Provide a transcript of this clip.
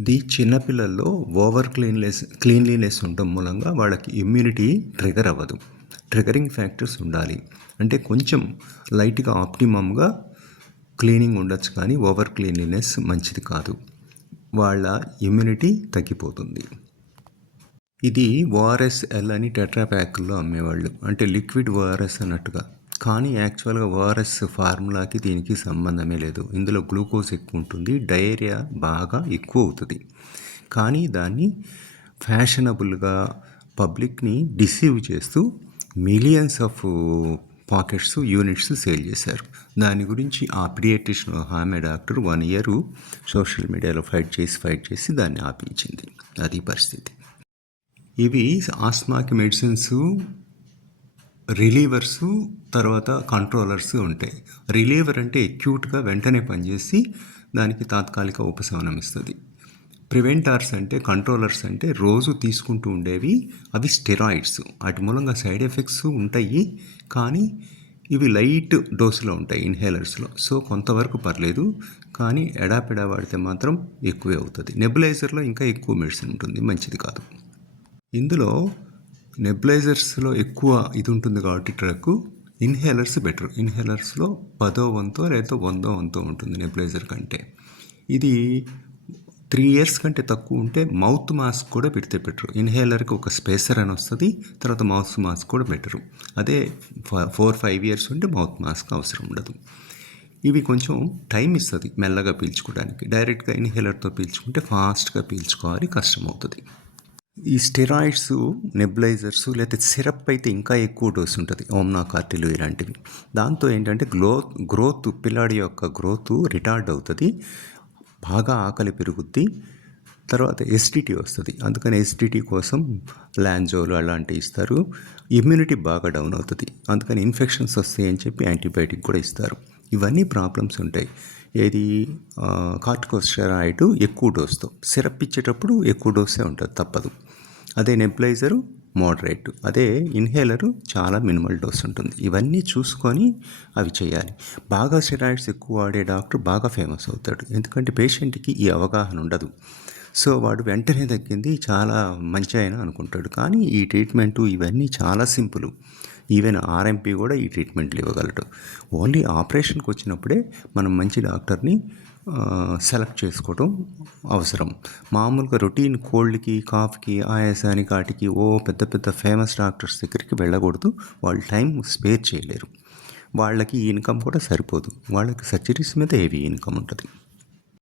ఇది చిన్నపిల్లల్లో over cleanliness ఉండటం మూలంగా వాళ్ళకి ఇమ్యూనిటీ ట్రిగర్ అవ్వదు. ట్రిగరింగ్ ఫ్యాక్టర్స్ ఉండాలి. అంటే కొంచెం లైట్గా ఆప్టిమమ్గా క్లీనింగ్ ఉండొచ్చు, కానీ ఓవర్ క్లీన్లీనెస్ మంచిది కాదు. వాళ్ళ ఇమ్యూనిటీ తగ్గిపోతుంది. ఇది ఓఆర్ఎస్ఎల్ అని టెట్రా ప్యాకుల్లో అమ్మేవాళ్ళు, అంటే లిక్విడ్ ఓఆర్ఎస్ అన్నట్టుగా. కానీ యాక్చువల్గా ఓఆర్ఎస్ ఫార్ములాకి దీనికి సంబంధమే లేదు. ఇందులో గ్లూకోజ్ ఎక్కువ ఉంటుంది, డయేరియా బాగా ఎక్కువ అవుతుంది. కానీ దాన్ని ఫ్యాషనబుల్గా పబ్లిక్ని డిసీవ్ చేస్తూ millions of pockets units sale చేశారు. దాని గురించి ఆ పీడియాట్రిషియన్ ఆమె డాక్టర్ 1 year సోషల్ మీడియాలో ఫైట్ చేసి దాన్ని ఆపించింది. అది పరిస్థితి. ఇవి ఆస్మాకి మెడిసిన్స్, రిలీవర్సు, తర్వాత కంట్రోలర్స్ ఉంటాయి. రిలీవర్ అంటే అక్యూట్గా వెంటనే పనిచేసి దానికి తాత్కాలిక ఉపశమనం ఇస్తుంది. ప్రివెంటార్స్ అంటే, కంట్రోలర్స్ అంటే రోజు తీసుకుంటూ ఉండేవి. అవి స్టెరాయిడ్స్. వాటి మూలంగా సైడ్ ఎఫెక్ట్స్ ఉంటాయి, కానీ ఇవి లైట్ డోసులో ఉంటాయి ఇన్హేలర్స్లో. సో కొంతవరకు పర్లేదు, కానీ ఎడాపెడా వాడితే మాత్రం ఎక్కువే అవుతుంది. నెబులైజర్లో ఇంకా ఎక్కువ మెడిసిన్ ఉంటుంది, మంచిది కాదు. ఇందులో నెబులైజర్స్లో ఎక్కువ ఇది ఉంటుంది కాబట్టి ట్రక్, ఇన్హేలర్స్ బెటర్. ఇన్హేలర్స్లో 10వ వంతో లేదా 100వ వంతో ఉంటుంది నెబులైజర్ కంటే. ఇది 3 years కంటే తక్కువ ఉంటే మౌత్ మాస్క్ కూడా పెడితే బెటరు. ఇన్హేలర్కి ఒక స్పేసర్ అని వస్తుంది, తర్వాత మౌత్ మాస్క్ కూడా బెటరు. అదే 4-5 years ఉంటే మౌత్ మాస్క్ అవసరం ఉండదు. ఇవి కొంచెం టైం ఇస్తుంది మెల్లగా పీల్చుకోవడానికి. డైరెక్ట్గా ఇన్హేలర్తో పీల్చుకుంటే ఫాస్ట్గా పీల్చుకోవాలి, కష్టమవుతుంది. ఈ స్టెరాయిడ్స్, నెబులైజర్స్ లేదా సిరప్ అయితే ఇంకా ఎక్కువ డోస్ ఉంటుంది, ఓమ్నా కార్టిలు ఇలాంటివి. దాంతో ఏంటంటే గ్రోత్ పిల్లాడి యొక్క గ్రోత్ రిటార్డ్ అవుతుంది, బాగా ఆకలి పెరుగుద్ది, తర్వాత ఎసిడిటీ వస్తుంది. అందుకని ఎసిడిటీ కోసం లాంజోలు అలాంటివి ఇస్తారు. ఇమ్యూనిటీ బాగా డౌన్ అవుతుంది, అందుకని ఇన్ఫెక్షన్స్ వస్తాయని చెప్పి యాంటీబయాటిక్ కూడా ఇస్తారు. ఇవన్నీ ప్రాబ్లమ్స్ ఉంటాయి. ఏది కార్టికోస్టెరాయిడ్ ఎక్కువ డోస్తో, సిరప్ ఇచ్చేటప్పుడు ఎక్కువ డోసే ఉంటుంది, తప్పదు. అదే నెబులైజరు మోడరేట్, అదే ఇన్హేలరు చాలా మినిమల్ డోస్ ఉంటుంది. ఇవన్నీ చూసుకొని అవి చేయాలి. బాగా స్టెరాయిడ్స్ ఎక్కువ వాడే డాక్టర్ బాగా ఫేమస్ అవుతాడు, ఎందుకంటే పేషెంట్కి ఈ అవగాహన ఉండదు. సో వాడు వెంటనే తగ్గింది చాలా మంచి అయినా అనుకుంటాడు. కానీ ఈ ట్రీట్మెంటు ఇవన్నీ చాలా సింపుల్. ఈవెన్ ఆర్ఎంపీ కూడా ఈ ట్రీట్మెంట్లు ఇవ్వగలడు. ఓన్లీ ఆపరేషన్కి వచ్చినప్పుడే మనం మంచి డాక్టర్ని సెలెక్ట్ చేసుకోవడం అవసరం. మామూలుగా రొటీన్ కోల్డ్కి, కాఫ్కి, ఆయాసానికి వాటికి పెద్ద పెద్ద ఫేమస్ డాక్టర్స్ దగ్గరికి వెళ్ళకూడదు. వాళ్ళు టైం స్పేర్ చేయలేరు, వాళ్ళకి ఇన్కమ్ కూడా సరిపోదు. వాళ్ళకి సర్జరీస్ మీద హెవీ ఇన్కమ్ ఉంటుంది.